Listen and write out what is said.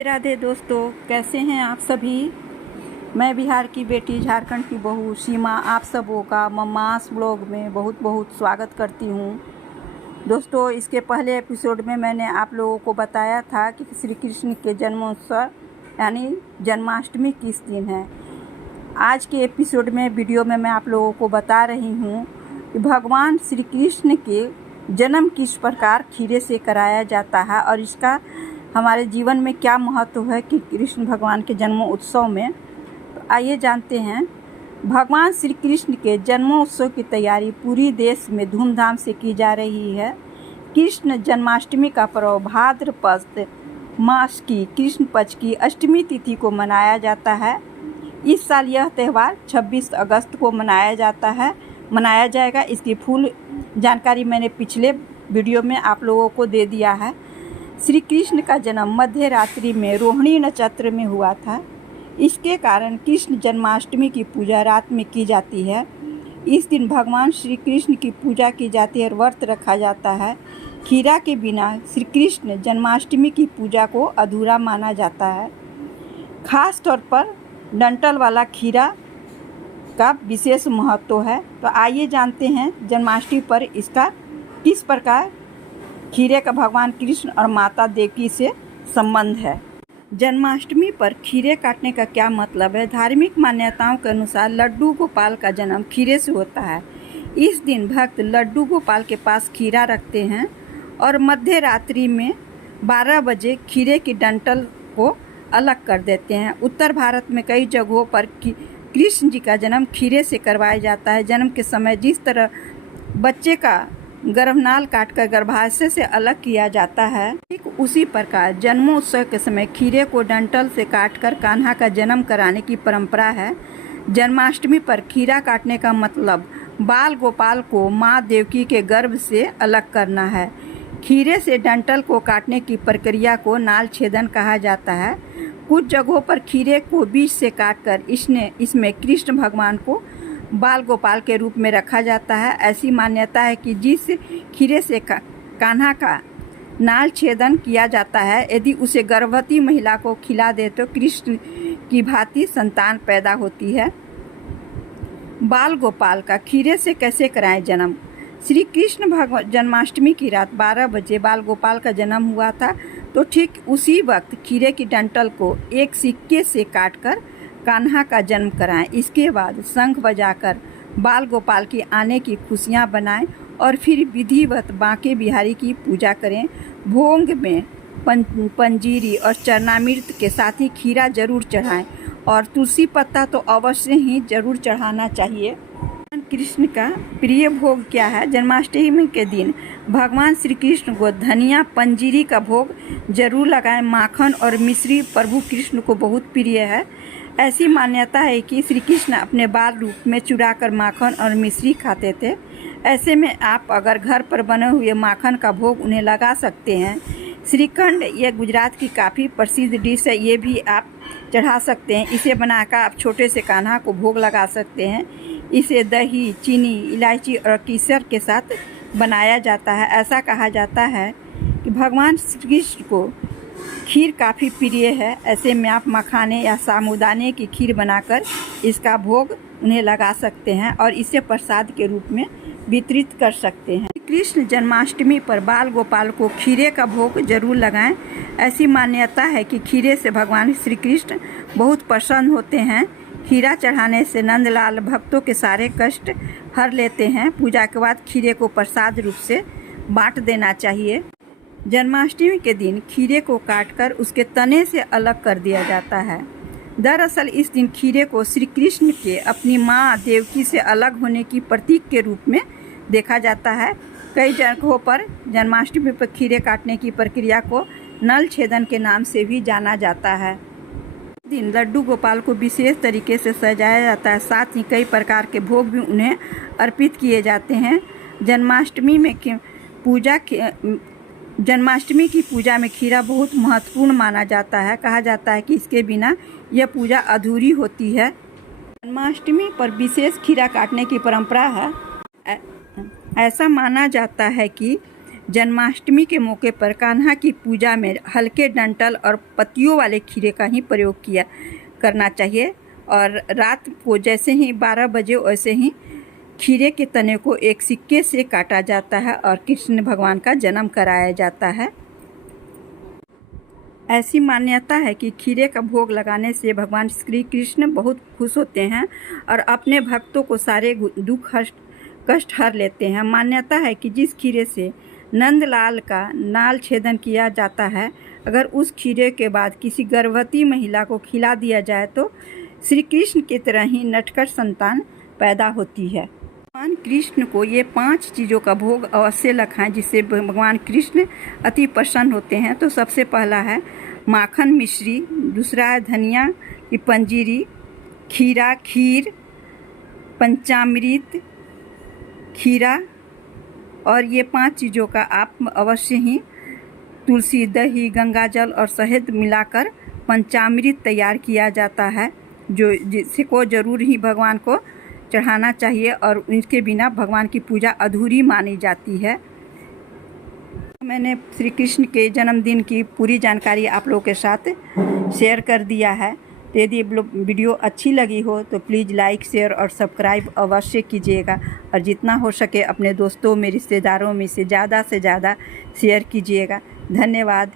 राधे दोस्तों, कैसे हैं आप सभी। मैं बिहार की बेटी, झारखंड की बहू सीमा आप सबों का मम्मास ब्लॉग में बहुत बहुत स्वागत करती हूँ। दोस्तों, इसके पहले एपिसोड में मैंने आप लोगों को बताया था कि श्री कृष्ण के जन्मोत्सव यानी जन्माष्टमी किस दिन है। आज के एपिसोड में वीडियो में मैं आप लोगों को बता रही हूँ कि भगवान श्री कृष्ण के जन्म किस प्रकार खीरे से कराया जाता है और इसका हमारे जीवन में क्या महत्व है कि कृष्ण भगवान के जन्मोत्सव में। तो आइए जानते हैं। भगवान श्री कृष्ण के जन्मोत्सव की तैयारी पूरी देश में धूमधाम से की जा रही है। कृष्ण जन्माष्टमी का पर्व भाद्रपद मास की कृष्ण पक्ष की अष्टमी तिथि को मनाया जाता है। इस साल यह त्यौहार 26 अगस्त को मनाया जाएगा। इसकी फुल जानकारी मैंने पिछले वीडियो में आप लोगों को दे दिया है। श्री कृष्ण का जन्म मध्य रात्रि में रोहिणी नक्षत्र में हुआ था। इसके कारण कृष्ण जन्माष्टमी की पूजा रात में की जाती है। इस दिन भगवान श्री कृष्ण की पूजा की जाती है और व्रत रखा जाता है। खीरा के बिना श्री कृष्ण जन्माष्टमी की पूजा को अधूरा माना जाता है। खास तौर पर डंठल वाला खीरा का विशेष महत्व है। तो आइए जानते हैं जन्माष्टमी पर इसका किस प्रकार खीरे का भगवान कृष्ण और माता देवकी से संबंध है। जन्माष्टमी पर खीरे काटने का क्या मतलब है। धार्मिक मान्यताओं के अनुसार लड्डू गोपाल का जन्म खीरे से होता है। इस दिन भक्त लड्डू गोपाल के पास खीरा रखते हैं और मध्य रात्रि में 12 बजे खीरे की डंठल को अलग कर देते हैं। उत्तर भारत में कई जगहों पर कृष्ण जी का जन्म खीरे से करवाया जाता है। जन्म के समय जिस तरह बच्चे का गर्भनाल काटकर गर्भाशय से अलग किया जाता है, ठीक उसी प्रकार जन्मोत्सव के समय खीरे को डंठल से काटकर कान्हा का जन्म कराने की परंपरा है। जन्माष्टमी पर खीरा काटने का मतलब बाल गोपाल को माँ देवकी के गर्भ से अलग करना है। खीरे से डंठल को काटने की प्रक्रिया को नाल छेदन कहा जाता है। कुछ जगहों पर खीरे को बीच से काटकर इसमें कृष्ण भगवान को बाल गोपाल के रूप में रखा जाता है। ऐसी मान्यता है कि जिस खीरे से कान्हा का नाल छेदन किया जाता है, यदि उसे गर्भवती महिला को खिला दे तो कृष्ण की भांति संतान पैदा होती है। बाल गोपाल का खीरे से कैसे कराएं जन्म। श्री कृष्ण जन्माष्टमी की रात 12 बजे बाल गोपाल का जन्म हुआ था। तो ठीक उसी वक्त खीरे की डंठल को एक सिक्के से काटकर कान्हा का जन्म कराएं। इसके बाद शंख बजाकर बाल गोपाल की आने की खुशियां बनाएं और फिर विधिवत बांके बिहारी की पूजा करें। भोग में पंजीरी और चरणामृत के साथ ही खीरा जरूर चढ़ाएं और तुलसी पत्ता तो अवश्य ही जरूर चढ़ाना चाहिए। कृष्ण का प्रिय भोग क्या है। जन्माष्टमी के दिन भगवान श्री कृष्ण को धनिया पंजीरी का भोग जरूर लगाएं। माखन और मिश्री प्रभु कृष्ण को बहुत प्रिय है। ऐसी मान्यता है कि श्री कृष्ण अपने बाल रूप में चुराकर माखन और मिश्री खाते थे। ऐसे में आप अगर घर पर बने हुए माखन का भोग उन्हें लगा सकते हैं। श्रीखंड ये गुजरात की काफ़ी प्रसिद्ध डिश है, ये भी आप चढ़ा सकते हैं। इसे बनाकर आप छोटे से कान्हा को भोग लगा सकते हैं। इसे दही, चीनी, इलायची और केसर के साथ बनाया जाता है। ऐसा कहा जाता है कि भगवान श्री कृष्ण को खीर काफ़ी प्रिय है। ऐसे में आप मखाने या साबूदाने की खीर बनाकर इसका भोग उन्हें लगा सकते हैं और इसे प्रसाद के रूप में वितरित कर सकते हैं। कृष्ण जन्माष्टमी पर बाल गोपाल को खीरे का भोग जरूर लगाएं। ऐसी मान्यता है कि खीरे से भगवान श्री कृष्ण बहुत प्रसन्न होते हैं। खीरा चढ़ाने से नंदलाल भक्तों के सारे कष्ट हर लेते हैं। पूजा के बाद खीरे को प्रसाद रूप से बांट देना चाहिए। जन्माष्टमी के दिन खीरे को काटकर उसके तने से अलग कर दिया जाता है। दरअसल इस दिन खीरे को श्री कृष्ण के अपनी माँ देवकी से अलग होने की प्रतीक के रूप में देखा जाता है। कई जगहों पर जन्माष्टमी पर खीरे काटने की प्रक्रिया को नल छेदन के नाम से भी जाना जाता है। इस दिन लड्डू गोपाल को विशेष तरीके से सजाया जाता है। साथ ही कई प्रकार के भोग भी उन्हें अर्पित किए जाते हैं। जन्माष्टमी की पूजा में खीरा बहुत महत्वपूर्ण माना जाता है। कहा जाता है कि इसके बिना यह पूजा अधूरी होती है। जन्माष्टमी पर विशेष खीरा काटने की परंपरा है। ऐसा माना जाता है कि जन्माष्टमी के मौके पर कान्हा की पूजा में हल्के डंठल और पत्तियों वाले खीरे का ही प्रयोग करना चाहिए। और रात को जैसे ही 12 बजे वैसे ही खीरे के तने को एक सिक्के से काटा जाता है और कृष्ण भगवान का जन्म कराया जाता है। ऐसी मान्यता है कि खीरे का भोग लगाने से भगवान श्री कृष्ण बहुत खुश होते हैं और अपने भक्तों को सारे दुख कष्ट हर लेते हैं। मान्यता है कि जिस खीरे से नंदलाल का नाल छेदन किया जाता है, अगर उस खीरे के बाद किसी गर्भवती महिला को खिला दिया जाए तो श्री कृष्ण की तरह ही नटखट संतान पैदा होती है। भगवान कृष्ण को ये 5 चीज़ों का भोग अवश्य लगाएं जिससे भगवान कृष्ण अति प्रसन्न होते हैं। तो सबसे पहला है माखन मिश्री, दूसरा है धनिया की पंजीरी, खीरा खीर, पंचामृत खीरा, और ये 5 चीज़ों का आप अवश्य ही तुलसी, दही, गंगाजल और शहद मिलाकर पंचामृत तैयार किया जाता है, जो जिसे को ज़रूर ही भगवान को चढ़ाना चाहिए और इनके बिना भगवान की पूजा अधूरी मानी जाती है। मैंने श्री कृष्ण के जन्मदिन की पूरी जानकारी आप लोगों के साथ शेयर कर दिया है। तो यदि वीडियो अच्छी लगी हो तो प्लीज़ लाइक, शेयर और सब्सक्राइब अवश्य कीजिएगा और जितना हो सके अपने दोस्तों में, रिश्तेदारों में से ज़्यादा शेयर कीजिएगा। धन्यवाद।